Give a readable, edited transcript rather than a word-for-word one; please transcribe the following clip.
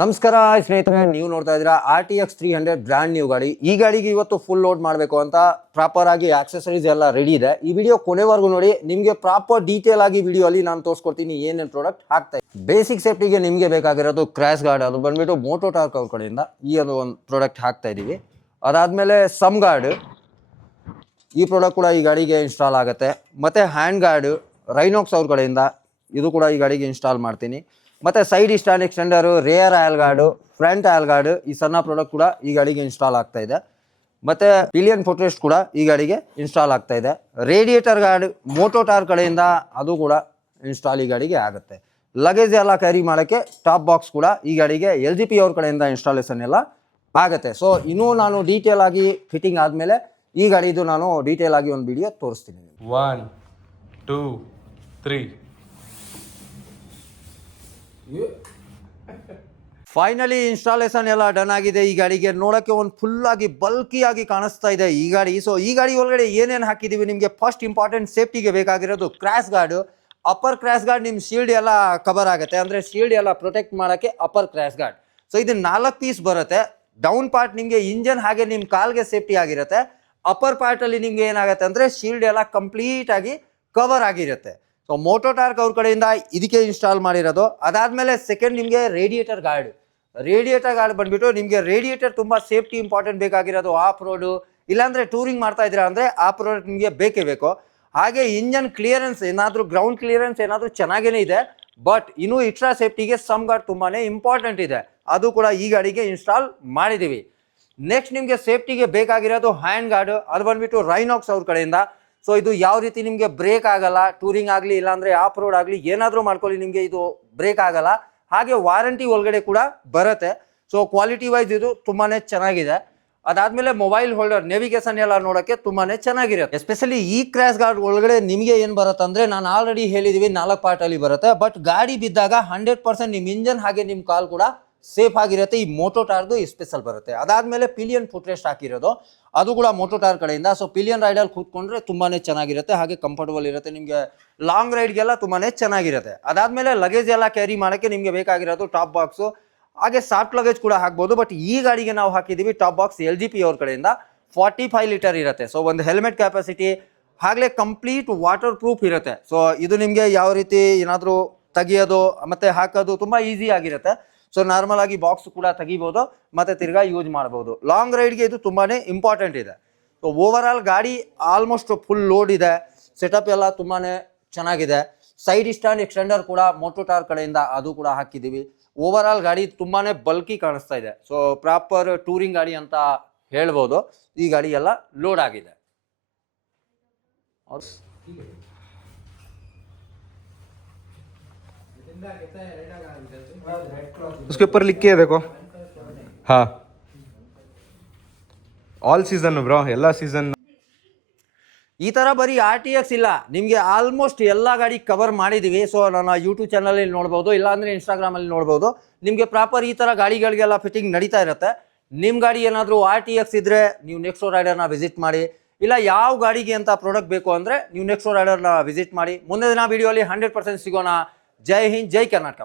ನಮಸ್ಕಾರ ಸ್ನೇಹಿತರೆ, ನೀವು ನೋಡ್ತಾ ಇದ್ದೀರಾ RTX 300 ಬ್ರ್ಯಾಂಡ್ ನ್ಯೂ ಗಾಡಿ. ಈ ಗಾಡಿಗೆ ಇವತ್ತು ಫುಲ್ ಲೋಡ್ ಮಾಡಬೇಕು ಅಂತ ಪ್ರಾಪರ್ ಆಗಿ ಆಕ್ಸೆಸರೀಸ್ ಎಲ್ಲ ರೆಡಿ ಇದೆ. ಈ ವಿಡಿಯೋ ಕೊನೆವರೆಗೂ ನೋಡಿ, ನಿಮಗೆ ಪ್ರಾಪರ್ ಡೀಟೇಲ್ ಆಗಿ ವಿಡಿಯೋ ಅಲ್ಲಿ ನಾನು ತೋರಿಸ್ಕೊಡ್ತೀನಿ ಏನೇನು ಪ್ರಾಡಕ್ಟ್ ಹಾಕ್ತಾ ಇದೆ. ಬೇಸಿಕ್ ಸೇಫ್ಟಿಗೆ ನಿಮಗೆ ಬೇಕಾಗಿರೋದು ಕ್ರ್ಯಾಶ್ ಗಾರ್ಡ್, ಅದು ಬಂದ್ಬಿಟ್ಟು ಮೋಟೋ ಟಾರ್ಕ್ ಅವ್ರ ಕಡೆಯಿಂದ ಈ ಒಂದು ಪ್ರಾಡಕ್ಟ್ ಹಾಕ್ತಾ ಇದೀವಿ. ಅದಾದ್ಮೇಲೆ ಸಮ್ ಗಾರ್ಡ್, ಈ ಪ್ರಾಡಕ್ಟ್ ಕೂಡ ಈ ಗಾಡಿಗೆ ಇನ್ಸ್ಟಾಲ್ ಆಗುತ್ತೆ. ಮತ್ತೆ ಹ್ಯಾಂಡ್ ಗಾರ್ಡ್ ರೈನಾಕ್ಸ್ ಅವ್ರ ಕಡೆಯಿಂದ, ಇದು ಕೂಡ ಈ ಗಾಡಿಗೆ ಇನ್ಸ್ಟಾಲ್ ಮಾಡ್ತೀನಿ. ಮತ್ತೆ side stand extender, rear oil guard, front oil guard, ಈ ಸಣ್ಣ ಪ್ರಾಡಕ್ಟ್ ಕೂಡ ಈ ಗಾಡಿಗೆ ಇನ್ಸ್ಟಾಲ್ ಆಗ್ತಾ ಇದೆ. ಮತ್ತೆ ಪಿಲಿಯನ್ ಫುಟ್ರೆಸ್ಟ್ ಕೂಡ ಈ ಗಾಡಿಗೆ ಇನ್ಸ್ಟಾಲ್ ಆಗ್ತಾ ಇದೆ. ರೇಡಿಯೇಟರ್ ಗಾರ್ಡ್ ಮೋಟೋ ಟಾರ್ ಕಡೆಯಿಂದ ಅದು ಕೂಡ ಇನ್ಸ್ಟಾಲ್ ಈ ಗಾಡಿಗೆ ಆಗುತ್ತೆ. ಲಗೇಜ್ ಎಲ್ಲ ಕ್ಯಾರಿ ಮಾಡೋಕ್ಕೆ ಟಾಪ್ ಬಾಕ್ಸ್ ಕೂಡ ಈ ಗಾಡಿಗೆ LGP ಅವ್ರ ಕಡೆಯಿಂದ ಇನ್ಸ್ಟಾಲೇಷನ್ ಎಲ್ಲ ಆಗುತ್ತೆ. ಸೊ ಇನ್ನೂ ನಾನು ಡೀಟೇಲ್ ಆಗಿ ಫಿಟ್ಟಿಂಗ್ ಆದಮೇಲೆ ಈ ಗಾಡಿದು ನಾನು ಡೀಟೇಲ್ ಆಗಿ ಒಂದು ವಿಡಿಯೋ ತೋರಿಸ್ತೀನಿ. 1 2 3 ಫೈನಲಿ ಇನ್ಸ್ಟಾಲೇಷನ್ ಎಲ್ಲ ಡನ್ ಆಗಿದೆ. ಈ ಗಾಡಿಗೆ ನೋಡೋಕ್ಕೆ ಒಂದು ಫುಲ್ ಆಗಿ ಬಲ್ಕಿ ಆಗಿ ಕಾಣಿಸ್ತಾ ಇದೆ ಈ ಗಾಡಿ. ಸೊ ಈ ಗಾಡಿ ಒಳಗಡೆ ಏನೇನು ಹಾಕಿದೀವಿ, ನಿಮಗೆ ಫಸ್ಟ್ ಇಂಪಾರ್ಟೆಂಟ್ ಸೇಫ್ಟಿಗೆ ಬೇಕಾಗಿರೋದು crash guard. Upper crash guard ನಿಮ್ಮ ಶೀಲ್ಡ್ ಎಲ್ಲ ಕವರ್ ಆಗುತ್ತೆ, ಅಂದರೆ ಶೀಲ್ಡ್ ಎಲ್ಲ ಪ್ರೊಟೆಕ್ಟ್ ಮಾಡೋಕ್ಕೆ ಅಪ್ಪರ್ ಕ್ರ್ಯಾಶ್ ಗಾರ್ಡ್. ಸೊ ಇದು 4 ಪೀಸ್ ಬರುತ್ತೆ. ಡೌನ್ ಪಾರ್ಟ್ ನಿಮಗೆ ಇಂಜನ್ ಹಾಗೆ ನಿಮ್ಮ ಕಾಲ್ಗೆ ಸೇಫ್ಟಿ ಆಗಿರುತ್ತೆ. ಅಪ್ಪರ್ ಪಾರ್ಟಲ್ಲಿ ನಿಮ್ಗೆ ಏನಾಗುತ್ತೆ ಅಂದರೆ ಶೀಲ್ಡ್ ಎಲ್ಲ ಕಂಪ್ಲೀಟ್ ಆಗಿ ಕವರ್ ಆಗಿರುತ್ತೆ. ಸೊ ಮೋಟೋ ಟಾರ್ಕ್ ಅವ್ರ ಕಡೆಯಿಂದ ಇದಕ್ಕೆ ಇನ್ಸ್ಟಾಲ್ ಮಾಡಿರೋದು. ಅದಾದಮೇಲೆ ಸೆಕೆಂಡ್ ನಿಮಗೆ ರೇಡಿಯೇಟರ್ ಗಾರ್ಡ್. ರೇಡಿಯೇಟರ್ ಗಾರ್ಡ್ ಬಂದ್ಬಿಟ್ಟು ನಿಮಗೆ ರೇಡಿಯೇಟರ್ ತುಂಬ ಸೇಫ್ಟಿ ಇಂಪಾರ್ಟೆಂಟ್ ಬೇಕಾಗಿರೋದು. ಆಫ್ ರೋಡು ಇಲ್ಲಾಂದರೆ ಟೂರಿಂಗ್ ಮಾಡ್ತಾ ಇದ್ದೀರಾ ಅಂದರೆ ಆ ಪ್ರಾಡಕ್ಟ್ ನಿಮಗೆ ಬೇಕೇ ಬೇಕು. ಹಾಗೆ ಇಂಜನ್ ಕ್ಲಿಯರೆನ್ಸ್ ಏನಾದರೂ, ಗ್ರೌಂಡ್ ಕ್ಲಿಯರೆನ್ಸ್ ಏನಾದರೂ ಚೆನ್ನಾಗೇ ಇದೆ, ಬಟ್ ಇನ್ನೂ ಎಕ್ಸ್ಟ್ರಾ ಸೇಫ್ಟಿಗೆ ಸಮ್ ಗಾರ್ಡ್ ತುಂಬಾ ಇಂಪಾರ್ಟೆಂಟ್ ಇದೆ, ಅದು ಕೂಡ ಈ ಗಾಡಿಗೆ ಇನ್ಸ್ಟಾಲ್ ಮಾಡಿದ್ದೀವಿ. ನೆಕ್ಸ್ಟ್ ನಿಮಗೆ ಸೇಫ್ಟಿಗೆ ಬೇಕಾಗಿರೋದು ಹ್ಯಾಂಡ್ ಗಾರ್ಡ್. ಅದು ಬಂದ್ಬಿಟ್ಟು ರೈನಾಕ್ಸ್ ಅವ್ರ ಕಡೆಯಿಂದ. ಸೊ ಇದು ಯಾವ ರೀತಿ ನಿಮಗೆ ಬ್ರೇಕ್ ಆಗಲ್ಲ, ಟೂರಿಂಗ್ ಆಗಲಿ ಇಲ್ಲಾಂದರೆ ಆಫ್ ರೋಡ್ ಆಗಲಿ ಏನಾದರೂ ಮಾಡ್ಕೊಳ್ಳಿ, ನಿಮಗೆ ಇದು ಬ್ರೇಕ್ ಆಗಲ್ಲ. ಹಾಗೆ ವಾರಂಟಿ ಒಳಗಡೆ ಕೂಡ ಬರುತ್ತೆ. ಸೊ ಕ್ವಾಲಿಟಿ ವೈಸ್ ಇದು ತುಂಬಾ ಚೆನ್ನಾಗಿದೆ. ಅದಾದಮೇಲೆ ಮೊಬೈಲ್ ಹೋಲ್ಡರ್, ನೇವಿಗೇಷನ್ ಎಲ್ಲ ನೋಡೋಕ್ಕೆ ತುಂಬಾ ಚೆನ್ನಾಗಿರುತ್ತೆ. ಎಸ್ಪೆಷಲಿ ಈ ಕ್ರ್ಯಾಶ್ ಗಾರ್ಡ್ ಒಳಗಡೆ ನಿಮಗೆ ಏನು ಬರುತ್ತೆ ಅಂದರೆ, ನಾನು ಆಲ್ರೆಡಿ ಹೇಳಿದ್ದೀವಿ 4 ಪಾರ್ಟಲ್ಲಿ ಬರುತ್ತೆ. ಬಟ್ ಗಾಡಿ ಬಿದ್ದಾಗ 100% ನಿಮ್ಮ ಇಂಜನ್ ಹಾಗೆ ನಿಮ್ಮ ಕಾಲ್ ಕೂಡ ಸೇಫ್ ಆಗಿರುತ್ತೆ. ಈ ಮೋಟೋ ಟಾರ್ದು ಸ್ಪೆಷಲ್ ಬರುತ್ತೆ. ಅದಾದಮೇಲೆ ಪಿಲಿಯನ್ ಫುಟ್ರೆಸ್ಟ್ ಹಾಕಿರೋದು, ಅದು ಕೂಡ ಮೋಟೋ ಟಾರ್ ಕಡೆಯಿಂದ. ಸೊ ಪಿಲಿಯನ್ ರೈಡಲ್ಲಿ ಕೂತ್ಕೊಂಡ್ರೆ ತುಂಬಾ ಚೆನ್ನಾಗಿರುತ್ತೆ, ಹಾಗೆ ಕಂಫರ್ಟಬಲ್ ಇರುತ್ತೆ, ನಿಮಗೆ ಲಾಂಗ್ ರೈಡ್ಗೆಲ್ಲ ತುಂಬಾ ಚೆನ್ನಾಗಿರುತ್ತೆ. ಅದಾದಮೇಲೆ ಲಗೇಜ್ ಎಲ್ಲ ಕ್ಯಾರಿ ಮಾಡೋಕ್ಕೆ ನಿಮಗೆ ಬೇಕಾಗಿರೋದು ಟಾಪ್ ಬಾಕ್ಸು, ಹಾಗೆ ಸಾಫ್ಟ್ ಲಗೇಜ್ ಕೂಡ ಹಾಕ್ಬೋದು. ಬಟ್ ಈ ಗಾಡಿಗೆ ನಾವು ಹಾಕಿದ್ದೀವಿ ಟಾಪ್ ಬಾಕ್ಸ್ LGP ಅವ್ರ ಕಡೆಯಿಂದ 45 ಲೀಟರ್ ಇರುತ್ತೆ. ಸೊ ಒಂದು ಹೆಲ್ಮೆಟ್ ಕ್ಯಾಪಾಸಿಟಿ, ಆಗಲೇ ಕಂಪ್ಲೀಟ್ ವಾಟರ್ ಪ್ರೂಫ್ ಇರುತ್ತೆ. ಸೊ ಇದು ನಿಮಗೆ ಯಾವ ರೀತಿ ಏನಾದರೂ ತೆಗಿಯೋದು ಮತ್ತು ಹಾಕೋದು ತುಂಬ ಈಸಿ ಆಗಿರುತ್ತೆ. ಸೊ ನಾರ್ಮಲ್ ಆಗಿ ಬಾಕ್ಸ್ ಕೂಡ ತೆಗಿಬೋದು ಮತ್ತು ತಿರ್ಗಾ ಯೂಸ್ ಮಾಡ್ಬೋದು. ಲಾಂಗ್ ರೈಡ್ಗೆ ಇದು ತುಂಬಾ ಇಂಪಾರ್ಟೆಂಟ್ ಇದೆ. ಸೊ ಓವರ್ ಆಲ್ ಗಾಡಿ ಆಲ್ಮೋಸ್ಟ್ ಫುಲ್ ಲೋಡ್ ಇದೆ, ಸೆಟಪ್ ಎಲ್ಲ ತುಂಬಾ ಚೆನ್ನಾಗಿದೆ. ಸೈಡ್ ಸ್ಟ್ಯಾಂಡ್ ಎಕ್ಸ್ಟೆಂಡರ್ ಕೂಡ ಮೋಟೋ ಟಾರ್ ಕಡೆಯಿಂದ ಅದು ಕೂಡ ಹಾಕಿದ್ದೀವಿ. ಓವರ್ ಆಲ್ ಗಾಡಿ ತುಂಬಾ ಬಲ್ಕಿ ಕಾಣಿಸ್ತಾ ಇದೆ. ಸೊ ಪ್ರಾಪರ್ ಟೂರಿಂಗ್ ಗಾಡಿ ಅಂತ ಹೇಳ್ಬೋದು. ಈ ಗಾಡಿ ಎಲ್ಲ ಲೋಡ್ ಆಗಿದೆ. उसके ऊपर लिख के है देखो. हाँ, ಆಲ್ ಸೀಸನ್ ಬ್ರೋ, ಎಲ್ಲ ಸೀಸನ್. ಈ ಥರ ಬರೀ RTX ಇಲ್ಲ, ನಿಮಗೆ ಆಲ್ಮೋಸ್ಟ್ ಎಲ್ಲ ಗಾಡಿ ಕವರ್ ಮಾಡಿದ್ದೀವಿ. ಸೊ ನನ್ನ ಯೂಟ್ಯೂಬ್ ಚಾನಲಲ್ಲಿ ನೋಡ್ಬೋದು, ಇಲ್ಲಾಂದರೆ ಇನ್ಸ್ಟಾಗ್ರಾಮಲ್ಲಿ ನೋಡ್ಬೋದು. ನಿಮಗೆ ಪ್ರಾಪರ್ ಈ ಥರ ಗಾಡಿಗಳಿಗೆಲ್ಲ ಫಿಟ್ಟಿಂಗ್ ನಡೀತಾ ಇರುತ್ತೆ. ನಿಮ್ಮ ಗಾಡಿ ಏನಾದರೂ RTX ಇದ್ದರೆ ನೀವು ನೆಕ್ಸ್ಟೋ ರೈಡರ್ನ ವಿಸಿಟ್ ಮಾಡಿ. ಇಲ್ಲ ಯಾವ ಗಾಡಿಗೆ ಅಂತ ಪ್ರಾಡಕ್ಟ್ ಬೇಕು ಅಂದರೆ ನೀವು ನೆಕ್ಸ್ಟೋ ರೈಡರ್ನ ವಿಸಿಟ್ ಮಾಡಿ. ಮುಂದಿನ ವಿಡಿಯೋಲಿ 100% ಸಿಗೋಣ. ಜೈ ಹಿಂದ್, ಜೈ ಕರ್ನಾಟಕ.